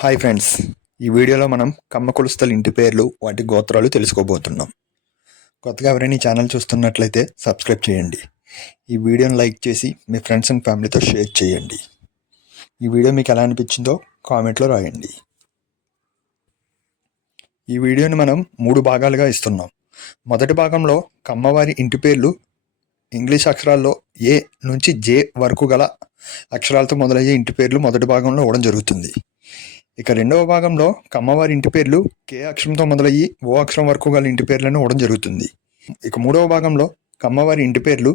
Hi friends, ఈ వీడియోలో మనం కమ్మ కులస్తుల ఇంటి పేర్లు వాటి గోత్రాలు తెలుసుకోబోతున్నాం. కొత్తగా ఎవరైనా ఈ ఛానల్ చూస్తున్నట్లయితే సబ్స్క్రైబ్ చేయండి. ఈ వీడియోని లైక్ చేసి మీ ఫ్రెండ్స్ అండ్ ఫ్యామిలీతో షేర్ చేయండి. ఈ వీడియో మీకు ఎలా అనిపించిందో కామెంట్లో రాయండి. ఈ వీడియోని మనం 3 భాగాలుగా ఇస్తున్నాం. మొదటి భాగంలో కమ్మవారి ఇంటి పేర్లు ఇంగ్లీష్ అక్షరాల్లో ఏ నుంచి జే వరకు గల అక్షరాలతో మొదలయ్యే ఇంటి పేర్లు మొదటి భాగంలో ఇవ్వడం జరుగుతుంది. ఇక రెండవ భాగంలో కమ్మవారి ఇంటి పేర్లు కే అక్షరంతో మొదలయ్యి ఓ అక్షరం వరకు గల ఇంటి పేర్లను ఇవ్వడం జరుగుతుంది. ఇక మూడవ భాగంలో కమ్మవారి ఇంటి పేర్లు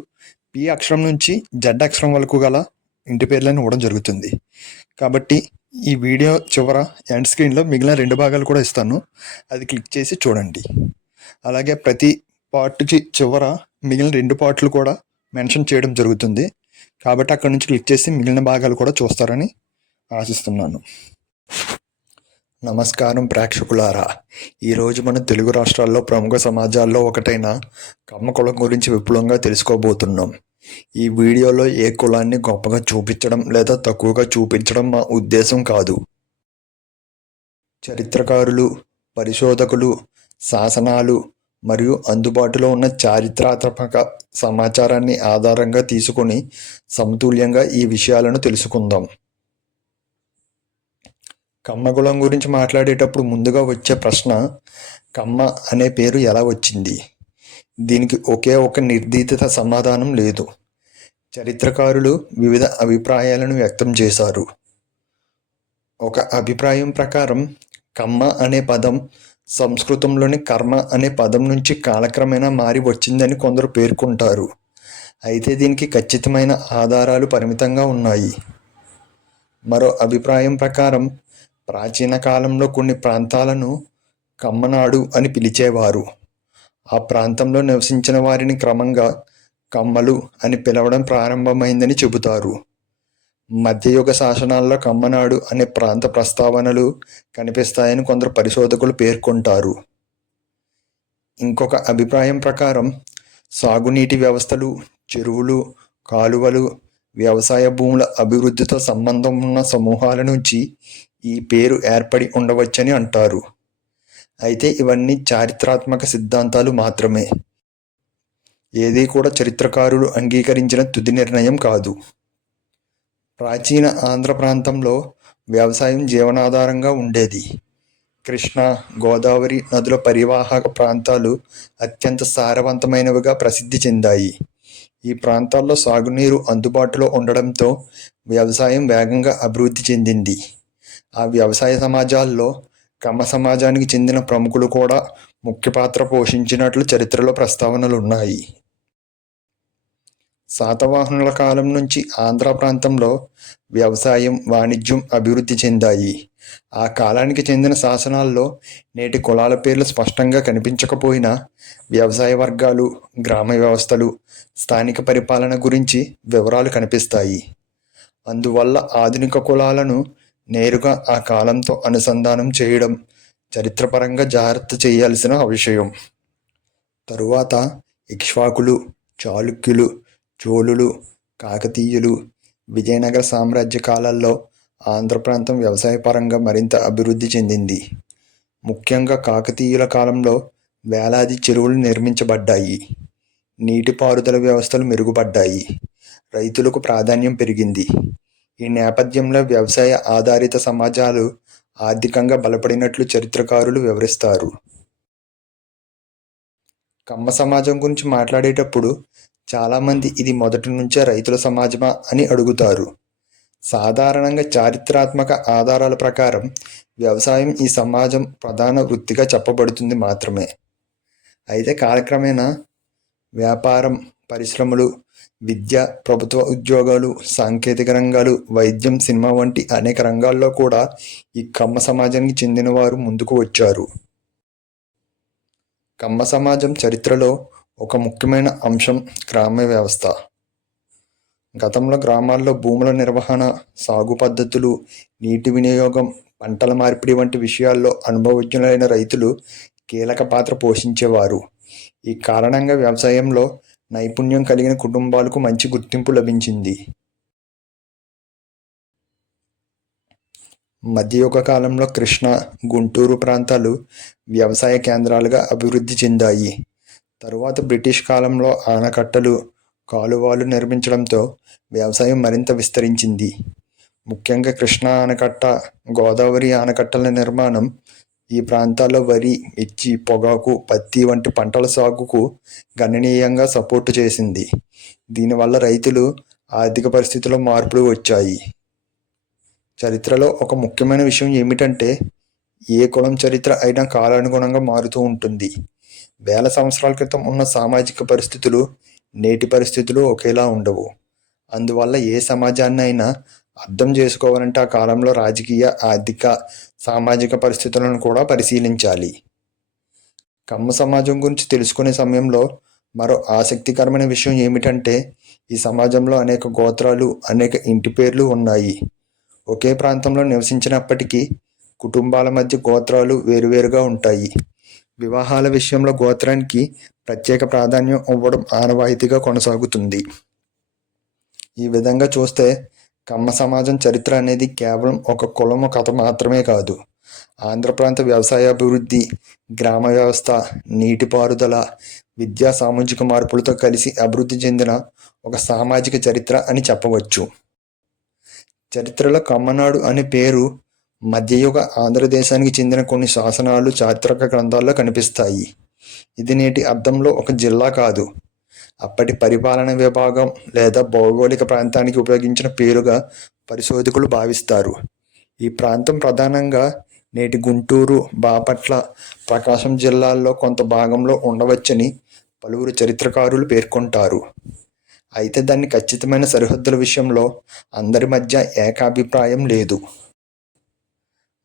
పి అక్షరం నుంచి జెడ్ అక్షరం వరకు గల ఇంటి పేర్లను ఇవ్వడం జరుగుతుంది. కాబట్టి ఈ వీడియో చివర ఎండ్ స్క్రీన్లో మిగిలిన 2 భాగాలు కూడా ఇస్తాను, అది క్లిక్ చేసి చూడండి. అలాగే ప్రతి పార్ట్కి చివర మిగిలిన 2 పార్ట్లు కూడా మెన్షన్ చేయడం జరుగుతుంది. కాబట్టి అక్కడ నుంచి క్లిక్ చేసి మిగిలిన భాగాలు కూడా చూస్తారని ఆశిస్తున్నాను. నమస్కారం ప్రేక్షకులారా, ఈరోజు మన తెలుగు రాష్ట్రాల్లో ప్రముఖ సమాజాల్లో ఒకటైన కమ్మ కులం గురించి విపులంగా తెలుసుకోబోతున్నాం. ఈ వీడియోలో ఏ కులాన్ని గొప్పగా చూపించడం లేదా తక్కువగా చూపించడం మా ఉద్దేశం కాదు. చరిత్రకారులు, పరిశోధకులు, శాసనాలు మరియు అందుబాటులో ఉన్న చారిత్రాత్మక సమాచారాన్ని ఆధారంగా తీసుకొని సమతుల్యంగా ఈ విషయాలను తెలుసుకుందాం. కమ్మ కులం గురించి మాట్లాడేటప్పుడు ముందుగా వచ్చే ప్రశ్న, కమ్మ అనే పేరు ఎలా వచ్చింది? దీనికి ఒకే ఒక నిర్ధారిత సమాధానం లేదు. చరిత్రకారులు వివిధ అభిప్రాయాలను వ్యక్తం చేశారు. ఒక అభిప్రాయం ప్రకారం కమ్మ అనే పదం సంస్కృతంలోని కర్మ అనే పదం నుంచి కాలక్రమేణా మారి వచ్చిందని కొందరు పేర్కొంటారు. అయితే దీనికి ఖచ్చితమైన ఆధారాలు పరిమితంగా ఉన్నాయి. మరో అభిప్రాయం ప్రకారం ప్రాచీన కాలంలో కొన్ని ప్రాంతాలను కమ్మనాడు అని పిలిచేవారు. ఆ ప్రాంతంలో నివసించిన వారిని క్రమంగా కమ్మలు అని పిలవడం ప్రారంభమైందని చెబుతారు. మధ్యయుగ శాసనాల్లో కమ్మనాడు అనే ప్రాంత ప్రస్తావనలు కనిపిస్తాయని కొందరు పరిశోధకులు పేర్కొంటారు. ఇంకొక అభిప్రాయం ప్రకారం సాగునీటి వ్యవస్థలు, చెరువులు, కాలువలు, వ్యవసాయ భూముల అభివృద్ధితో సంబంధం ఉన్న సమూహాల నుంచి ఈ పేరు ఏర్పడి ఉండవచ్చని అంటారు. అయితే ఇవన్నీ చారిత్రాత్మక సిద్ధాంతాలు మాత్రమే. ఏది కూడా చరిత్రకారులు అంగీకరించిన తుది నిర్ణయం కాదు. ప్రాచీన ఆంధ్ర ప్రాంతంలో వ్యవసాయం జీవనాధారంగా ఉండేది. కృష్ణా, గోదావరి నదుల పరివాహక ప్రాంతాలు అత్యంత సారవంతమైనవిగా ప్రసిద్ధి చెందాయి. ఈ ప్రాంతాల్లో సాగునీరు అందుబాటులో ఉండడంతో వ్యవసాయం వేగంగా అభివృద్ధి చెందింది. ఆ వ్యవసాయ సమాజాల్లో కమ్మ సమాజానికి చెందిన ప్రముఖులు కూడా ముఖ్య పాత్ర పోషించినట్లు చరిత్రలో ప్రస్తావనలు ఉన్నాయి. శాతవాహనుల కాలం నుంచి ఆంధ్ర ప్రాంతంలో వ్యవసాయం, వాణిజ్యం అభివృద్ధి చెందాయి. ఆ కాలానికి చెందిన శాసనాల్లో నేటి కులాల పేర్లు స్పష్టంగా కనిపించకపోయినా వ్యవసాయ వర్గాలు, గ్రామ వ్యవస్థలు, స్థానిక పరిపాలన గురించి వివరాలు కనిపిస్తాయి. అందువల్ల ఆధునిక కులాలను నేరుగా ఆ కాలంతో అనుసంధానం చేయడం చరిత్రపరంగా జాగ్రత్త చేయాల్సిన విషయం. తరువాత ఇక్ష్వాకులు, చాళుక్యులు, చోళులు, కాకతీయులు, విజయనగర సామ్రాజ్య కాలాల్లో ఆంధ్ర ప్రాంతం వ్యవసాయపరంగా మరింత అభివృద్ధి చెందింది. ముఖ్యంగా కాకతీయుల కాలంలో వేలాది చెరువులు నిర్మించబడ్డాయి. నీటిపారుదల వ్యవస్థలు మెరుగుపడ్డాయి. రైతులకు ప్రాధాన్యం పెరిగింది. ఈ నేపథ్యంలో వ్యవసాయ ఆధారిత సమాజాలు ఆర్థికంగా బలపడినట్లు చరిత్రకారులు వివరిస్తారు. కమ్మ సమాజం గురించి మాట్లాడేటప్పుడు చాలామంది ఇది మొదటి నుంచే రైతుల సమాజమా అని అడుగుతారు. సాధారణంగా చారిత్రాత్మక ఆధారాల ప్రకారం వ్యవసాయం ఈ సమాజం ప్రధాన వృత్తిగా చెప్పబడుతుంది మాత్రమే. అయితే కాలక్రమేణా వ్యాపారం, పరిశ్రమలు, విద్య, ప్రభుత్వ ఉద్యోగాలు, సాంకేతిక రంగాలు, వైద్యం, సినిమా వంటి అనేక రంగాల్లో కూడా ఈ కమ్మ సమాజానికి చెందిన వారు ముందుకు వచ్చారు. కమ్మ సమాజం చరిత్రలో ఒక ముఖ్యమైన అంశం గ్రామ్య వ్యవస్థ. గతంలో గ్రామాల్లో భూముల నిర్వహణ, సాగు పద్ధతులు, నీటి వినియోగం, పంటల మార్పిడి వంటి విషయాల్లో అనుభవజ్ఞులైన రైతులు కీలక పాత్ర పోషించేవారు. ఈ కారణంగా వ్యవసాయంలో నైపుణ్యం కలిగిన కుటుంబాలకు మంచి గుర్తింపు లభించింది. మధ్యయుగ కాలంలో కృష్ణా, గుంటూరు ప్రాంతాలు వ్యవసాయ కేంద్రాలుగా అభివృద్ధి చెందాయి. తరువాత బ్రిటిష్ కాలంలో ఆనకట్టలు, కాలువలు నిర్మించడంతో వ్యవసాయం మరింత విస్తరించింది. ముఖ్యంగా కృష్ణా ఆనకట్ట, గోదావరి ఆనకట్టల నిర్మాణం ఈ ప్రాంతాల్లో వరి, మిర్చి, పొగాకు, పత్తి వంటి పంటల సాగుకు గణనీయంగా సపోర్టు చేసింది. దీనివల్ల రైతులు ఆర్థిక పరిస్థితుల్లో మార్పులు వచ్చాయి. చరిత్రలో ఒక ముఖ్యమైన విషయం ఏమిటంటే, ఏ కులం చరిత్ర అయినా కాలానుగుణంగా మారుతూ ఉంటుంది. వేల సంవత్సరాల క్రితం ఉన్న సామాజిక పరిస్థితులు నేటి పరిస్థితులు ఒకేలా ఉండవు. అందువల్ల ఏ సమాజాన్ని అయినా అర్థం చేసుకోవాలంటే ఆ కాలంలో రాజకీయ, ఆర్థిక, సామాజిక పరిస్థితులను కూడా పరిశీలించాలి. కమ్మ సమాజం గురించి తెలుసుకునే సమయంలో మరో ఆసక్తికరమైన విషయం ఏమిటంటే, ఈ సమాజంలో అనేక గోత్రాలు, అనేక ఇంటి పేర్లు ఉన్నాయి. ఒకే ప్రాంతంలో నివసించినప్పటికీ కుటుంబాల మధ్య గోత్రాలు వేరువేరుగా ఉంటాయి. వివాహాల విషయంలో గోత్రానికి ప్రత్యేక ప్రాధాన్యం ఇవ్వడం ఆనవాయితీగా కొనసాగుతుంది. ఈ విధంగా చూస్తే కమ్మ సమాజం చరిత్ర అనేది కేవలం ఒక కులము కథ మాత్రమే కాదు. ఆంధ్ర ప్రాంత వ్యవసాయాభివృద్ధి, గ్రామ వ్యవస్థ, నీటిపారుదల, విద్యా, సామాజిక మార్పులతో కలిసి అభివృద్ధి చెందిన ఒక సామాజిక చరిత్ర అని చెప్పవచ్చు. చరిత్రలో కమ్మనాడు అనే పేరు మధ్యయుగ ఆంధ్రదేశానికి చెందిన కొన్ని శాసనాలు, చారిత్రక గ్రంథాల్లో కనిపిస్తాయి. ఇది నేటి అర్థంలో ఒక జిల్లా కాదు, అప్పటి పరిపాలన విభాగం లేదా భౌగోళిక ప్రాంతానికి ఉపయోగించిన పేరుగా పరిశోధకులు భావిస్తారు. ఈ ప్రాంతం ప్రధానంగా నేటి గుంటూరు, బాపట్ల, ప్రకాశం జిల్లాల్లో కొంత భాగంలో ఉండవచ్చని పలువురు చరిత్రకారులు పేర్కొంటారు. అయితే దాని ఖచ్చితమైన సరిహద్దుల విషయంలో అందరి మధ్య ఏకాభిప్రాయం లేదు.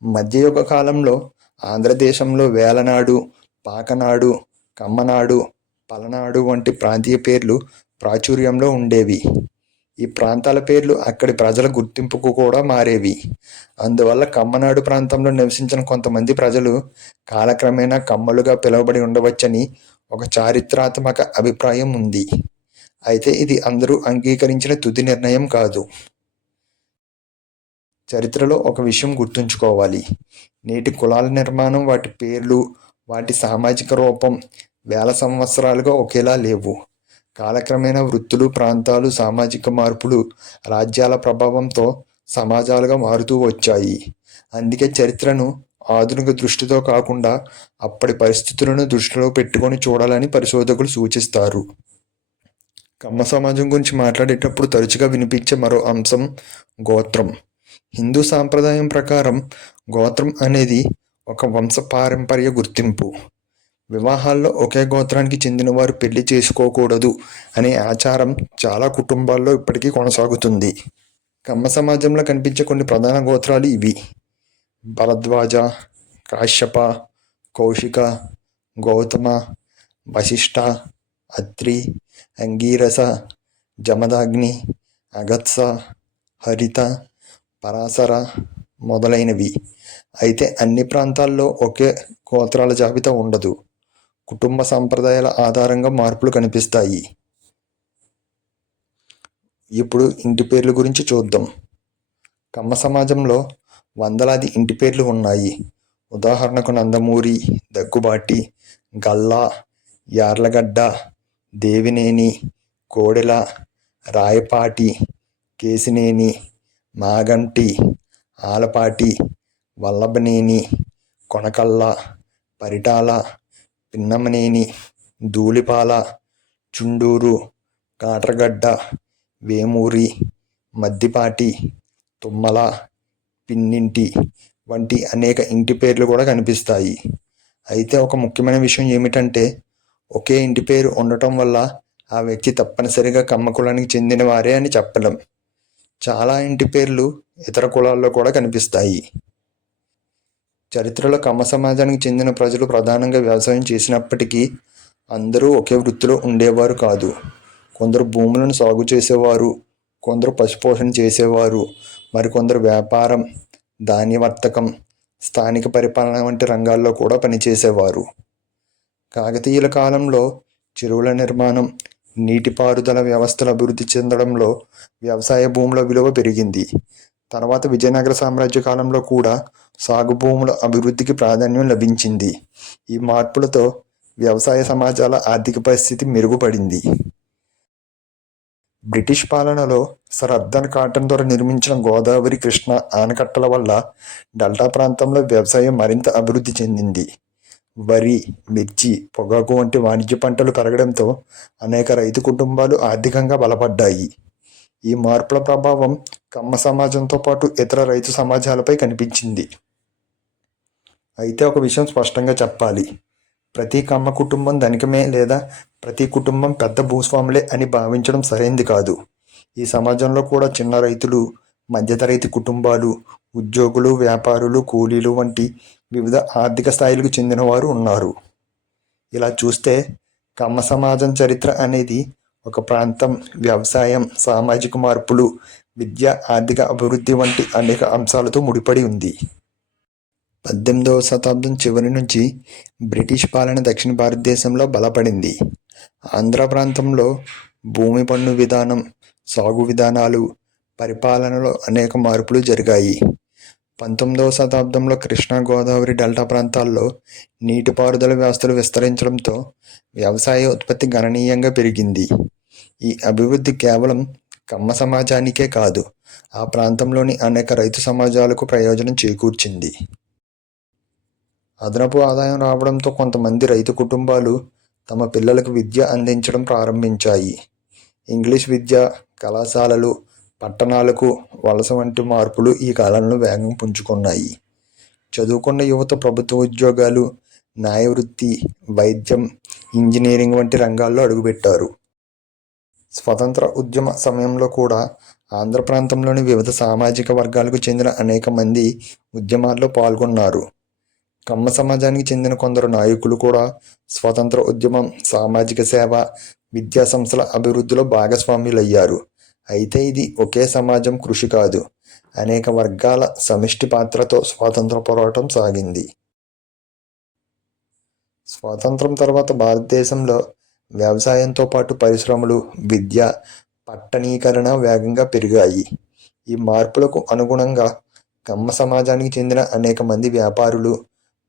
మధ్యయుగ కాలంలో ఆంధ్రదేశంలో వేలనాడు, పాకనాడు, కమ్మనాడు, పలనాడు వంటి ప్రాంతీయ పేర్లు ప్రాచుర్యంలో ఉండేవి. ఈ ప్రాంతాల పేర్లు అక్కడి ప్రజల గుర్తింపుకు కూడా మారేవి. అందువల్ల కమ్మనాడు ప్రాంతంలో నివసించిన కొంతమంది ప్రజలు కాలక్రమేణా కమ్మలుగా పిలువబడి ఉండవచ్చని ఒక చారిత్రాత్మక అభిప్రాయం ఉంది. అయితే ఇది అందరూ అంగీకరించిన తుది నిర్ణయం కాదు. చరిత్రలో ఒక విషయం గుర్తుంచుకోవాలి. నేటి కులాల నిర్మాణం, వాటి పేర్లు, వాటి సామాజిక రూపం వేల సంవత్సరాలుగా ఒకేలా లేవు. కాలక్రమేణా వృత్తులు, ప్రాంతాలు, సామాజిక మార్పులు, రాజ్యాల ప్రభావంతో సమాజాలుగా మారుతూ వచ్చాయి. అందుకే చరిత్రను ఆధునిక దృష్టితో కాకుండా అప్పటి పరిస్థితులను దృష్టిలో పెట్టుకొని చూడాలని పరిశోధకులు సూచిస్తారు. కమ్మ సమాజం గురించి మాట్లాడేటప్పుడు తరచుగా వినిపించే మరో అంశం గోత్రం. హిందూ సాంప్రదాయం ప్రకారం గోత్రం అనేది ఒక వంశపారంపర్య గుర్తింపు. వివాహాల్లో ఒకే గోత్రానికి చెందిన వారు పెళ్లి చేసుకోకూడదు అనే ఆచారం చాలా కుటుంబాల్లో ఇప్పటికీ కొనసాగుతుంది. కమ్మ సమాజంలో కనిపించే కొన్ని ప్రధాన గోత్రాలు ఇవి: భరద్వాజ, కాశ్యప, కౌశిక, గౌతమ, వశిష్ఠ, అత్రి, అంగీరస, జమదాగ్ని, అగత్స, హరిత, పరాశర మొదలైనవి. అయితే అన్ని ప్రాంతాల్లో ఒకే గోత్రాల జాబితా ఉండదు. కుటుంబ సంప్రదాయాల ఆధారంగా మార్పులు కనిపిస్తాయి. ఇప్పుడు ఇంటి పేర్ల గురించి చూద్దాం. కమ్మ సమాజంలో వందలాది ఇంటి పేర్లు ఉన్నాయి. ఉదాహరణకు నందమూరి, దగ్గుబాటి, గల్లా, యార్లగడ్డ, దేవినేని, కోడెల, రాయపాటి, కేసినేని, మాగంటి, ఆలపాటి, వల్లభనేని, కొనకళ్ళ, పరిటాల, పిన్నమనేని, ధూళిపాల, చుండూరు, కాట్రగడ్డ, వేమూరి, మద్దిపాటి, తుమ్మల, పిన్నింటి వంటి అనేక ఇంటి పేర్లు కూడా కనిపిస్తాయి. అయితే ఒక ముఖ్యమైన విషయం ఏమిటంటే, ఒకే ఇంటి పేరు ఉండటం వల్ల ఆ వ్యక్తి తప్పనిసరిగా కమ్మ కులానికి చెందిన వారే అని చెప్పలేం. చాలా ఇంటి పేర్లు ఇతర కులాల్లో కూడా కనిపిస్తాయి. చరిత్రలో కమ్మ సమాజానికి చెందిన ప్రజలు ప్రధానంగా వ్యవసాయం చేసినప్పటికీ అందరూ ఒకే వృత్తిలో ఉండేవారు కాదు. కొందరు భూములను సాగు చేసేవారు, కొందరు పశుపోషణ చేసేవారు, మరికొందరు వ్యాపారం, ధాన్యవర్తకం, స్థానిక పరిపాలన వంటి రంగాల్లో కూడా పనిచేసేవారు. కాకతీయుల కాలంలో చెరువుల నిర్మాణం, నీటిపారుదల వ్యవస్థలు అభివృద్ధి చెందడంలో వ్యవసాయ భూముల విలువ పెరిగింది. తర్వాత విజయనగర సామ్రాజ్య కాలంలో కూడా సాగు భూముల అభివృద్ధికి ప్రాధాన్యం లభించింది. ఈ మార్పులతో వ్యవసాయ సమాజాల ఆర్థిక పరిస్థితి మెరుగుపడింది. బ్రిటిష్ పాలనలో సర్ ఆర్థర్ కాటన్ ద్వారా నిర్మించిన గోదావరి, కృష్ణ ఆనకట్టల వల్ల డెల్టా ప్రాంతంలో వ్యవసాయం మరింత అభివృద్ధి చెందింది. వరి, మిర్చి, పొగాకు వంటి వాణిజ్య పంటలు పెరగడంతో అనేక రైతు కుటుంబాలు ఆర్థికంగా బలపడ్డాయి. ఈ మార్పుల ప్రభావం కమ్మ సమాజంతో పాటు ఇతర రైతు సమాజాలపై కనిపించింది. అయితే ఒక విషయం స్పష్టంగా చెప్పాలి, ప్రతి కమ్మ కుటుంబం ధనికమే లేదా ప్రతి కుటుంబం పెద్ద భూస్వాములే అని భావించడం సరైంది కాదు. ఈ సమాజంలో కూడా చిన్న రైతులు, మధ్యతరగతి కుటుంబాలు, ఉద్యోగులు, వ్యాపారులు, కూలీలు వంటి వివిధ ఆర్థిక స్థాయిలకు చెందిన వారు ఉన్నారు. ఇలా చూస్తే కమ్మ సమాజం చరిత్ర అనేది ఒక ప్రాంతం, వ్యవసాయం, సామాజిక మార్పులు, విద్య, ఆర్థిక అభివృద్ధి వంటి అనేక అంశాలతో ముడిపడి ఉంది. 18వ శతాబ్దం చివరి నుంచి బ్రిటిష్ పాలన దక్షిణ భారతదేశంలో బలపడింది. ఆంధ్ర ప్రాంతంలో భూమి పన్ను విధానం, సాగు విధానాలు, పరిపాలనలో అనేక మార్పులు జరిగాయి. 19వ శతాబ్దంలో కృష్ణా, గోదావరి డెల్టా ప్రాంతాల్లో నీటిపారుదల వ్యవస్థలు విస్తరించడంతో వ్యవసాయ ఉత్పత్తి గణనీయంగా పెరిగింది. ఈ అభివృద్ధి కేవలం కమ్మ సమాజానికే కాదు, ఆ ప్రాంతంలోని అనేక రైతు సమాజాలకు ప్రయోజనం చేకూర్చింది. అదనపు ఆదాయం రావడంతో కొంతమంది రైతు కుటుంబాలు తమ పిల్లలకు విద్య అందించడం ప్రారంభించాయి. ఇంగ్లీష్ విద్య, కళాశాలలు, పట్టణాలకు వలస వంటి మార్పులు ఈ కాలంలో వేగం పుంజుకున్నాయి. చదువుకున్న యువత ప్రభుత్వ ఉద్యోగాలు, న్యాయ వృత్తి, వైద్యం, ఇంజనీరింగ్ వంటి రంగాల్లో అడుగుపెట్టారు. స్వతంత్ర ఉద్యమ సమయంలో కూడా ఆంధ్ర ప్రాంతంలోని వివిధ సామాజిక వర్గాలకు చెందిన అనేక మంది ఉద్యమాల్లో పాల్గొన్నారు. కమ్మ సమాజానికి చెందిన కొందరు నాయకులు కూడా స్వతంత్ర ఉద్యమం, సామాజిక సేవ, విద్యా సంస్థల అభివృద్ధిలో భాగస్వాములయ్యారు. అయితే ఇది ఒకే సమాజం కృషి కాదు, అనేక వర్గాల సమిష్టి పాత్రతో స్వాతంత్ర పోరాటం సాగింది. స్వాతంత్రం తర్వాత భారతదేశంలో వ్యవసాయంతో పాటు పరిశ్రమలు, విద్య, పట్టణీకరణ వేగంగా పెరిగాయి. ఈ మార్పులకు అనుగుణంగా కమ్మ సమాజానికి చెందిన అనేక మంది వ్యాపారులు,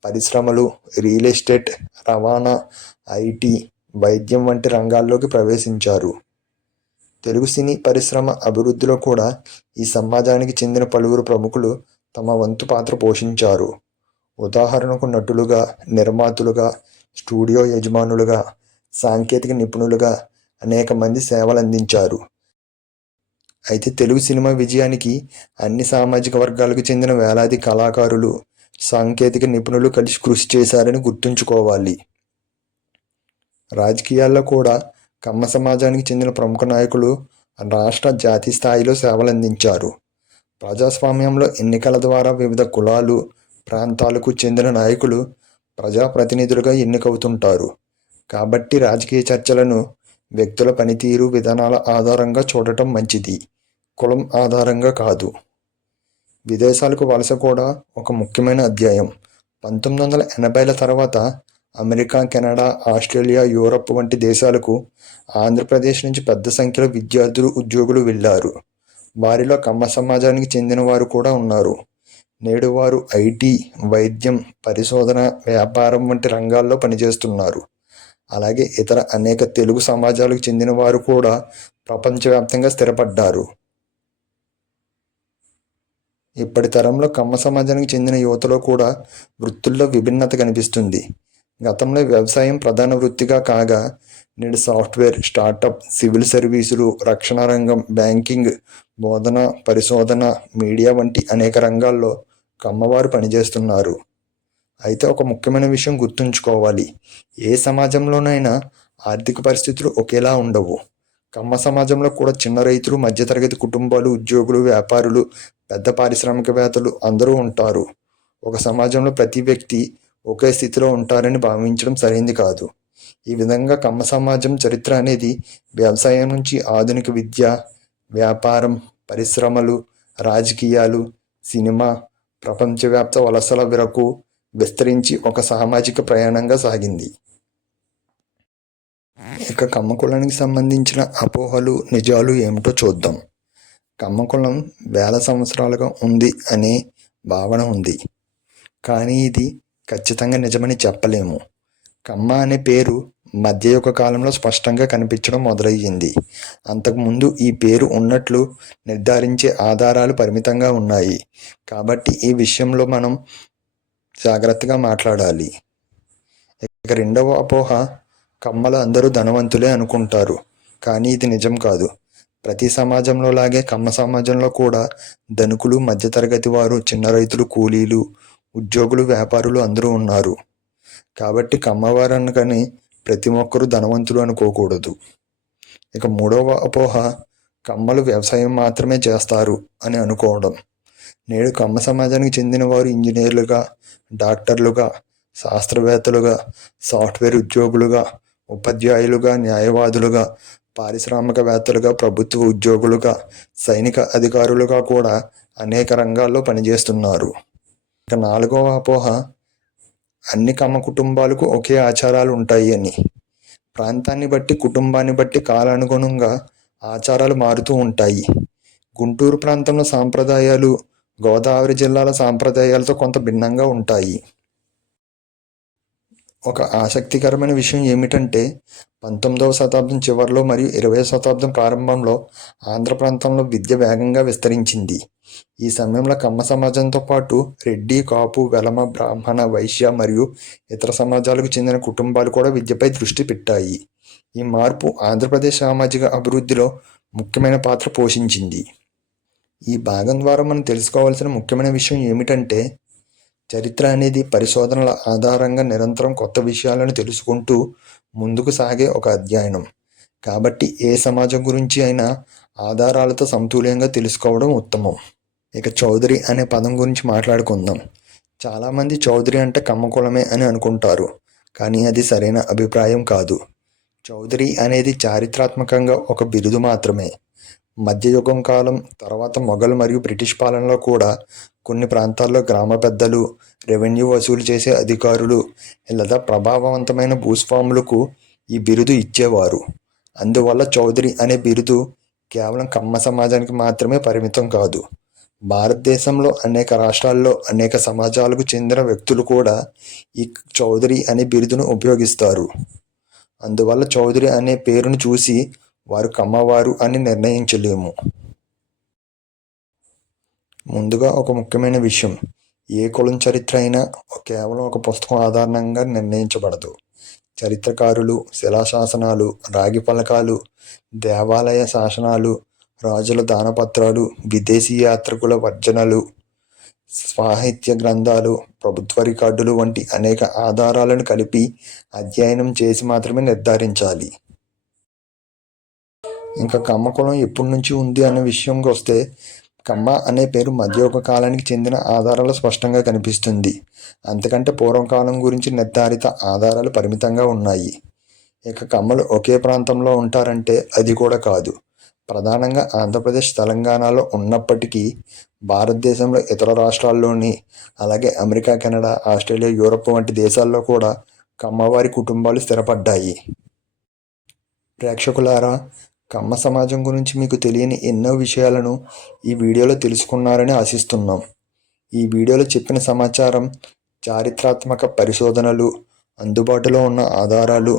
పరిశ్రమలు, రియల్ ఎస్టేట్, రవాణా, ఐటీ, వైద్యం వంటి రంగాల్లోకి ప్రవేశించారు. తెలుగు సినీ పరిశ్రమ అభివృద్ధిలో కూడా ఈ సమాజానికి చెందిన పలువురు ప్రముఖులు తమ వంతు పాత్ర పోషించారు. ఉదాహరణకు నటులుగా, నిర్మాతలుగా, స్టూడియో యజమానులుగా, సాంకేతిక నిపుణులుగా అనేక మంది సేవలు అందించారు. అయితే తెలుగు సినిమా విజయానికి అన్ని సామాజిక వర్గాలకు చెందిన వేలాది కళాకారులు, సాంకేతిక నిపుణులు కలిసి కృషి చేశారని గుర్తుంచుకోవాలి. రాజకీయాల్లో కూడా కమ్మ సమాజానికి చెందిన ప్రముఖ నాయకులు రాష్ట్ర, జాతీయ స్థాయిలో సేవలందించారు. ప్రజాస్వామ్యంలో ఎన్నికల ద్వారా వివిధ కులాలు, ప్రాంతాలకు చెందిన నాయకులు ప్రజాప్రతినిధులుగా ఎన్నికవుతుంటారు. కాబట్టి రాజకీయ చర్చలను వ్యక్తుల పనితీరు, విధానాల ఆధారంగా చూడటం మంచిది, కులం ఆధారంగా కాదు. విదేశాలకు వలస కూడా ఒక ముఖ్యమైన అధ్యాయం. 1980ల తర్వాత అమెరికా, కెనడా, ఆస్ట్రేలియా, యూరప్ వంటి దేశాలకు ఆంధ్రప్రదేశ్ నుంచి పెద్ద సంఖ్యలో విద్యార్థులు, ఉద్యోగులు వెళ్ళారు. వారిలో కమ్మ సమాజానికి చెందిన వారు కూడా ఉన్నారు. నేడు వారు ఐటీ, వైద్యం, పరిశోధన, వ్యాపారం వంటి రంగాల్లో పనిచేస్తున్నారు. అలాగే ఇతర అనేక తెలుగు సమాజాలకు చెందిన వారు కూడా ప్రపంచవ్యాప్తంగా స్థిరపడ్డారు. ఇప్పటి తరంలో కమ్మ సమాజానికి చెందిన యువతలో కూడా వృత్తుల్లో విభిన్నత కనిపిస్తుంది. గతంలో వ్యవసాయం ప్రధాన వృత్తిగా కాగా నేడు సాఫ్ట్వేర్, స్టార్టప్, సివిల్ సర్వీసులు, రక్షణ రంగం, బ్యాంకింగ్, బోధన, పరిశోధన, మీడియా వంటి అనేక రంగాల్లో కమ్మవారు పనిచేస్తున్నారు. అయితే ఒక ముఖ్యమైన విషయం గుర్తుంచుకోవాలి, ఏ సమాజంలోనైనా ఆర్థిక పరిస్థితులు ఒకేలా ఉండవు. కమ్మ సమాజంలో కూడా చిన్న రైతులు, మధ్యతరగతి కుటుంబాలు, ఉద్యోగులు, వ్యాపారులు, పెద్ద పారిశ్రామికవేత్తలు అందరూ ఉంటారు. ఒక సమాజంలో ప్రతి వ్యక్తి ఒకే స్థితిలో ఉంటారని భావించడం సరైంది కాదు. ఈ విధంగా కమ్మ సమాజం చరిత్ర అనేది వ్యవసాయం నుంచి ఆధునిక విద్య, వ్యాపారం, పరిశ్రమలు, రాజకీయాలు, సినిమా, ప్రపంచవ్యాప్త వలసల వరకు విస్తరించి ఒక సామాజిక ప్రయాణంగా సాగింది. ఇక కమ్మ కులానికి సంబంధించిన అపోహలు, నిజాలు ఏమిటో చూద్దాం. కమ్మ కులం వేల సంవత్సరాలుగా ఉంది అనే భావన ఉంది, కానీ ఇది ఖచ్చితంగా నిజమని చెప్పలేము. కమ్మ అనే పేరు మధ్యయుగ కాలంలో స్పష్టంగా కనిపించడం మొదలయ్యింది. అంతకుముందు ఈ పేరు ఉన్నట్లు నిర్ధారించే ఆధారాలు పరిమితంగా ఉన్నాయి. కాబట్టి ఈ విషయంలో మనం జాగ్రత్తగా మాట్లాడాలి. ఇక రెండవ అపోహ, కమ్మలు అందరూ ధనవంతులే అనుకుంటారు, కానీ ఇది నిజం కాదు. ప్రతి సమాజంలో లాగే కమ్మ సమాజంలో కూడా ధనికులు, మధ్యతరగతి వారు, చిన్న రైతులు, కూలీలు, ఉద్యోగులు, వ్యాపారులు అందరూ ఉన్నారు. కాబట్టి కమ్మవారనకని ప్రతి ఒక్కరూ ధనవంతులు అనుకోకూడదు. ఇక మూడవ అపోహ, కమ్మలు వ్యవసాయం మాత్రమే చేస్తారు అని అనుకోవడం. నేడు కమ్మ సమాజానికి చెందిన వారు ఇంజనీర్లుగా, డాక్టర్లుగా, శాస్త్రవేత్తలుగా, సాఫ్ట్వేర్ ఉద్యోగులుగా, ఉపాధ్యాయులుగా, న్యాయవాదులుగా, పారిశ్రామికవేత్తలుగా, ప్రభుత్వ ఉద్యోగులుగా, సైనిక అధికారులుగా కూడా అనేక రంగాల్లో పనిచేస్తున్నారు. ఇక నాలుగవ అపోహ, అన్ని కమ్మ కుటుంబాలకు ఒకే ఆచారాలు ఉంటాయి అని. ప్రాంతాన్ని బట్టి, కుటుంబాన్ని బట్టి కాలానుగుణంగా ఆచారాలు మారుతూ ఉంటాయి. గుంటూరు ప్రాంతంలో సాంప్రదాయాలు గోదావరి జిల్లాల సాంప్రదాయాలతో కొంత భిన్నంగా ఉంటాయి. ఒక ఆసక్తికరమైన విషయం ఏమిటంటే 19వ శతాబ్దం చివరిలో మరియు 20వ శతాబ్దం ప్రారంభంలో ఆంధ్ర ప్రాంతంలో విద్య వేగంగా విస్తరించింది. ఈ సమయంలో కమ్మ సమాజంతో పాటు రెడ్డి, కాపు, వెలమ, బ్రాహ్మణ, వైశ్య మరియు ఇతర సమాజాలకు చెందిన కుటుంబాలు కూడా విద్యపై దృష్టి పెట్టాయి. ఈ మార్పు ఆంధ్రప్రదేశ్ సామాజిక అభివృద్ధిలో ముఖ్యమైన పాత్ర పోషించింది. ఈ భాగం ద్వారా మనం తెలుసుకోవాల్సిన ముఖ్యమైన విషయం ఏమిటంటే, చరిత్ర అనేది పరిశోధనల ఆధారంగా నిరంతరం కొత్త విషయాలను తెలుసుకుంటూ ముందుకు సాగే ఒక అధ్యయనం. కాబట్టి ఏ సమాజం గురించి అయినా ఆధారాలతో సమతుల్యంగా తెలుసుకోవడం ఉత్తమం. ఇక చౌదరి అనే పదం గురించి మాట్లాడుకుందాం. చాలామంది చౌదరి అంటే కమ్మ కులమే అని అనుకుంటారు, కానీ అది సరైన అభిప్రాయం కాదు. చౌదరి అనేది చారిత్రాత్మకంగా ఒక బిరుదు మాత్రమే. మధ్యయుగం కాలం తర్వాత మొఘల్ మరియు బ్రిటిష్ పాలనలో కూడా కొన్ని ప్రాంతాల్లో గ్రామ పెద్దలు, రెవెన్యూ వసూలు చేసే అధికారులు లేదా ప్రభావవంతమైన భూస్వాములకు ఈ బిరుదు ఇచ్చేవారు. అందువల్ల చౌదరి అనే బిరుదు కేవలం కమ్మ సమాజానికి మాత్రమే పరిమితం కాదు. భారతదేశంలో అనేక రాష్ట్రాల్లో అనేక సమాజాలకు చెందిన వ్యక్తులు కూడా ఈ చౌదరి అనే బిరుదును ఉపయోగిస్తారు. అందువల్ల చౌదరి అనే పేరును చూసి వారు కమ్మవారు అని నిర్ణయించలేము. ముందుగా ఒక ముఖ్యమైన విషయం, ఏ కులం చరిత్ర అయినా కేవలం ఒక పుస్తకం ఆధారంగా నిర్ణయించబడదు. చరిత్రకారులు, శిలాశాసనాలు, రాగి ఫలకాలు, దేవాలయ శాసనాలు, రాజుల దానపత్రాలు, విదేశీ యాత్రికుల వర్జనలు, సాహిత్య గ్రంథాలు, ప్రభుత్వ రికార్డులు వంటి అనేక ఆధారాలను కలిపి అధ్యయనం చేసి మాత్రమే నిర్ధారించాలి. ఇంకా కమ్మ కులం ఎప్పటి నుంచి ఉంది అనే విషయంకి వస్తే, కమ్మ అనే పేరు మధ్యయుగ కాలానికి చెందిన ఆధారాలు స్పష్టంగా కనిపిస్తుంది. అంతకంటే పూర్వకాలం గురించి నిర్ధారిత ఆధారాలు పరిమితంగా ఉన్నాయి. ఇక కమ్మలు ఒకే ప్రాంతంలో ఉంటారంటే అది కూడా కాదు. ప్రధానంగా ఆంధ్రప్రదేశ్, తెలంగాణలో ఉన్నప్పటికీ భారతదేశంలో ఇతర రాష్ట్రాల్లోని, అలాగే అమెరికా, కెనడా, ఆస్ట్రేలియా, యూరప్ వంటి దేశాల్లో కూడా కమ్మవారి కుటుంబాలు స్థిరపడ్డాయి. ప్రేక్షకులారా, కమ్మ సమాజం గురించి మీకు తెలియని ఎన్నో విషయాలను ఈ వీడియోలో తెలుసుకున్నారని ఆశిస్తున్నాం. ఈ వీడియోలో చెప్పిన సమాచారం చారిత్రాత్మక పరిశోధనలు, అందుబాటులో ఉన్న ఆధారాలు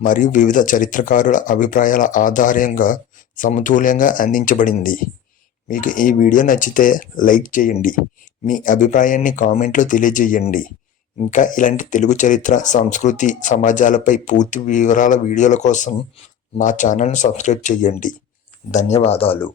మరియు వివిధ చరిత్రకారుల అభిప్రాయాల ఆధారంగా సమతుల్యంగా అందించబడింది. మీకు ఈ వీడియో నచ్చితే లైక్ చేయండి, మీ అభిప్రాయాన్ని కామెంట్లో తెలియజేయండి. ఇంకా ఇలాంటి తెలుగు చరిత్ర, సంస్కృతి, సమాజాలపై పూర్తి వివరాల వీడియోల కోసం మా ఛానల్ను సబ్స్క్రైబ్ చేయండి. ధన్యవాదాలు.